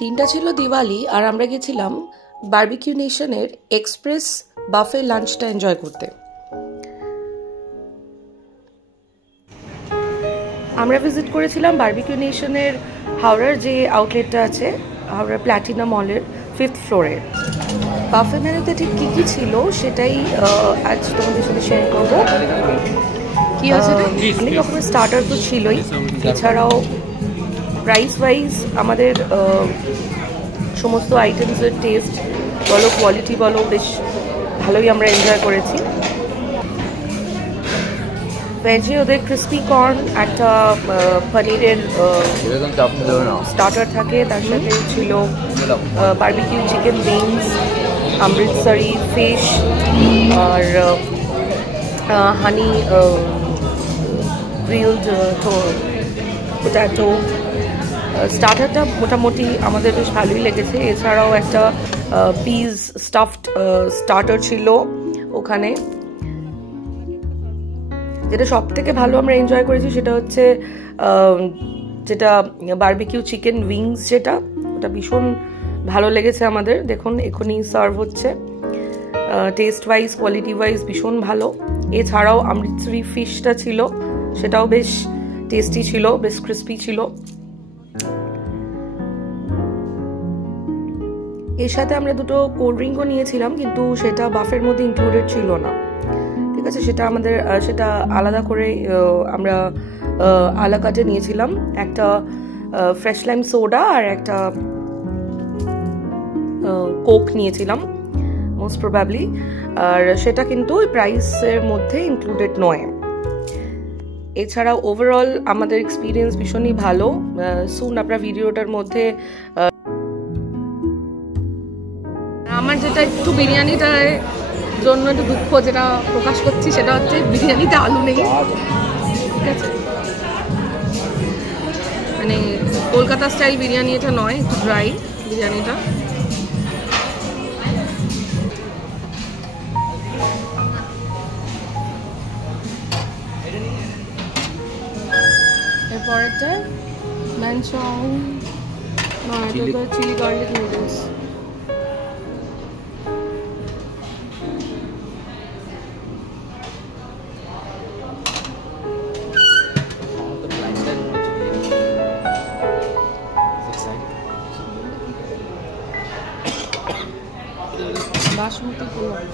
তিনটা ছিল দিওয়ালি আর আমরা গেছিলাম বারবিকিউ নেশনের এক্সপ্রেস বাফে লাঞ্চটা এনজয় করতে। আমরা ভিজিট করেছিলাম বারবিকিউ নেশনের হাওড়ার যে আউটলেটটা আছে, হাওড়ার প্ল্যাটিনাম মলের 5th ফ্লোরে। বাফে মেনুতে ঠিক কী কী ছিল সেটাই আজ তোমাদের সাথে শেয়ার করবো। কী হয়েছে, অনেক রকমের স্টার্টার তো ছিলই, এছাড়াও প্রাইস ওয়াইজ আমাদের সমস্ত আইটেমসের টেস্ট বলো, কোয়ালিটি বলো, বেশ ভালোই আমরা এনজয় করেছি। ভেজে ওদের ক্রিস্পি কর্ন, একটা পনিরের স্টার্টার থাকে, তার সাথে ছিল barbecue chicken wings, Amritsari fish আর হানি গ্রিলড পোট্যাটো। স্টার্টারটা মোটামুটি আমাদের বেশ ভালোই লেগেছে। এছাড়াও একটা পিস স্টাফড স্টার্টার ছিল ওখানে। যেটা সব থেকে ভালো আমরা এনজয় করেছি সেটা হচ্ছে যেটা বারবিকিউ চিকেন উইংস, যেটা ওটা ভীষণ ভালো লেগেছে আমাদের। দেখুন এখনই সার্ভ হচ্ছে। টেস্ট ওয়াইজ, কোয়ালিটি ওয়াইজ ভীষণ ভালো। এছাড়াও অমৃতসরি ফিশটা ছিল, সেটাও বেশ টেস্টি ছিল, বেশ ক্রিস্পি ছিল। এর সাথে আমরা দুটো কোল্ড ড্রিঙ্কও নিয়েছিলাম, কিন্তু সেটা বাফের মধ্যে ইনক্লুডেড ছিল না। ঠিক আছে, সেটা আলাদা করে আমরা আলাকাটে নিয়েছিলাম। একটা ফ্রেশ লাইম সোডা আর একটা কোক নিয়েছিলাম মোস্ট প্রবাবলি, আর সেটা কিন্তু ওই প্রাইসের মধ্যে ইনক্লুডেড নয়। এছাড়া ওভারঅল আমাদের এক্সপিরিয়েন্স ভীষণই ভালো। সুন আপনার ভিডিওটার মধ্যে আমার যেটা একটু বিরিয়ানিটার জন্য একটু দুঃখ যেটা প্রকাশ করছি, সেটা হচ্ছে বিরিয়ানিতে আলু নেই। ঠিক আছে, মানে কলকাতা স্টাইল বিরিয়ানি এটা নয়, একটু ড্রাই বিরিয়ানিটা। এরপর একটা manchow, chilli garlic noodles. Basmati পোলাও,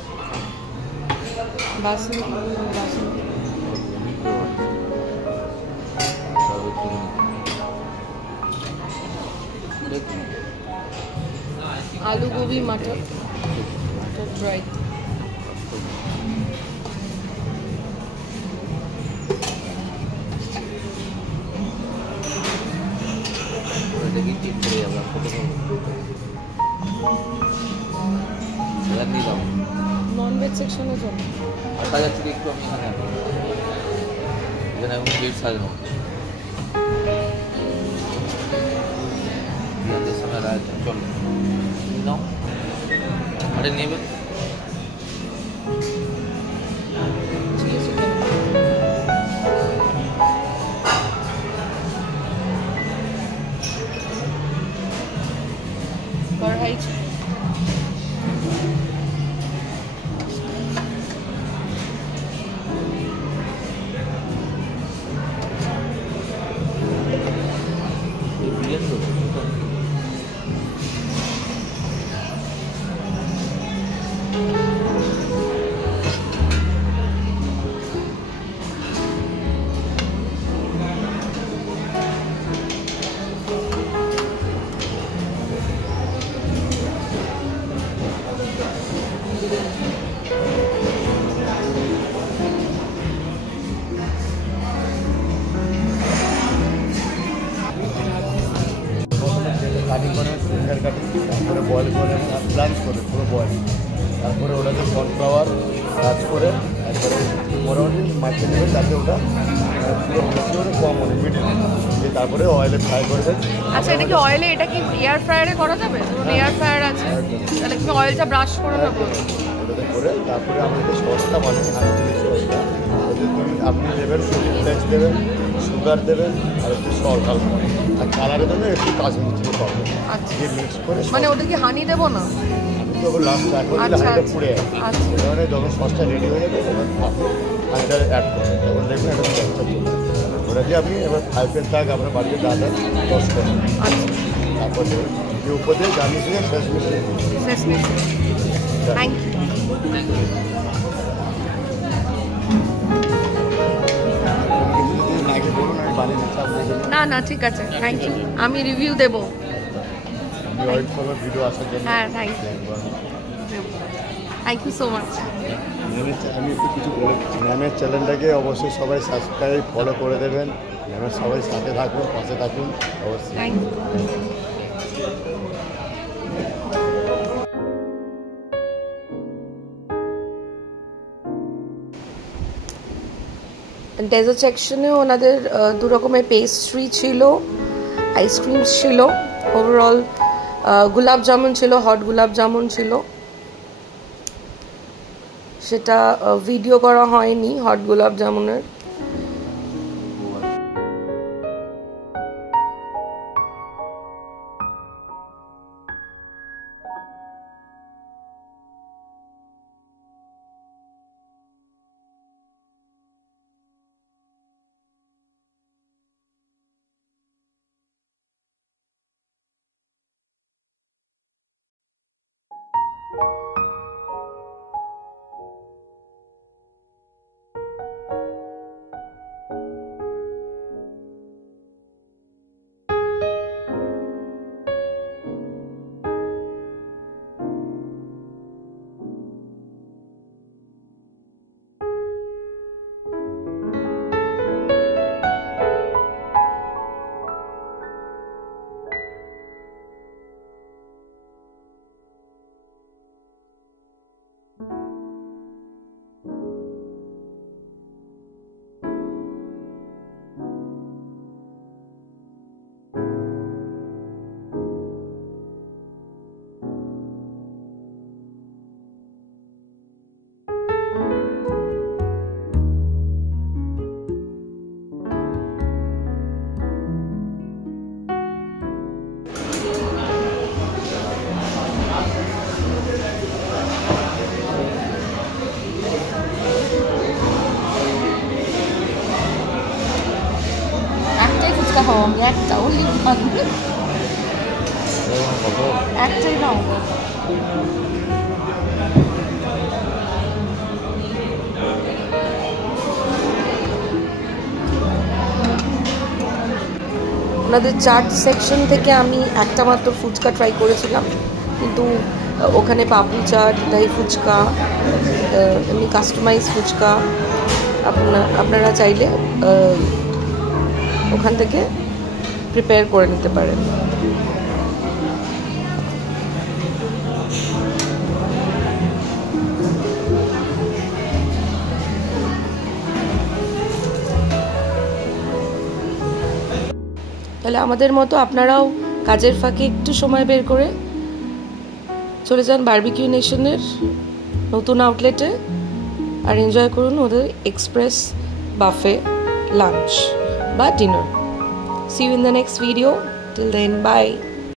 आलू गोभी मटर ड्राई। নন ভেজ সেকশনে যাবো। আটা যাচ্ছে একটু আমি এখানে এখন প্লেট সাজানো হচ্ছে। চলো নাও, আরে নেবে কড়াই কাটিং করে ফিঙ্গার কাটিং, তারপরে বয়েল করে ব্লাঞ্চ করে পুরো বয়েল, তারপরে ওটাকে কর্নফ্লাওয়ার কাজ করে একবারে মোটামুটি মাখিয়ে নেবে, যাতে ওটা পুরো বেশি করে কম হবে মিডিল, তারপরে অয়েলে ফ্রাই করে দেয়। আচ্ছা, এটা কি অয়েলে, এটা কি এয়ার ফ্রায়ারে করা যাবে? ধরুন এয়ার ফ্রায়ার আছে, তাহলে কি অয়েলটা ব্রাশ করে নেবো ওটাতে করে, তারপরে আমরা যে সসটা বানাই হানি চিলি সসটা, আপনি দেবেন ফ্লেক্স দেবেন, সুগার দেবেন আর একটু সল্ট হালকা, আর কালারের জন্য একটু কাশ্মীরি চিলি পাউডার দিয়ে মিক্স করে, মানে ওটা কি হানি দেবো না? তখন লাস্ট এখন হানিটা পুড়ে যাবে, এবারে যখন সসটা রেডি হয়ে যাবে তখন আপনি হানিটা অ্যাড করবেন, তখন দেখবেন এটা টেক্সচার চলে ওটা দিয়ে আপনি এবার ফাইভের দাগ আপনার বাড়িতে দাদা টস করবেন, তারপর যে উপর দিয়ে গার্নিশ দিয়ে সেসমি। Thank you. না না ঠিক আছে, থ্যাংক ইউ, আমি রিভিউ দেবো। ভিডিও আসার জন্য হ্যাঁ থ্যাংক ইউ সো মাচ। আমি একটু কিছু বলে ম্যামের চ্যানেলটাকে অবশ্যই সবাই সাবস্ক্রাইব ফলো করে দেবেন, ম্যামের সবাই সাথে থাকুন, পাশে থাকুন অবশ্যই। Thank you. ডেজার্ট সেকশনে ওনাদের দু রকমের পেস্ট্রি ছিল, আইসক্রিম ছিল, ওভারঅল গোলাপ জামুন ছিল, হট গোলাপ জামুন ছিল, সেটা ভিডিও করা হয়নি হট গোলাপ জামুনের। একটা only one একটাই নাও। ওনাদের চাট সেকশন থেকে আমি একটা মাত্র ফুচকা ট্রাই করেছিলাম, কিন্তু ওখানে পাপড়ি চাট, দই ফুচকা, এমনি কাস্টমাইজ ফুচকা আপনারা চাইলে ওখান থেকে প্রিপেয়ার করে নিতে পারেন। তাহলে আমাদের মতো আপনারাও কাজের ফাঁকে একটু সময় বের করে চলে যান বারবিকিউ নেশনের নতুন আউটলেটে আর এনজয় করুন ওদের এক্সপ্রেস বাফে লাঞ্চ বা dinner. See you in the next video. Till then, bye.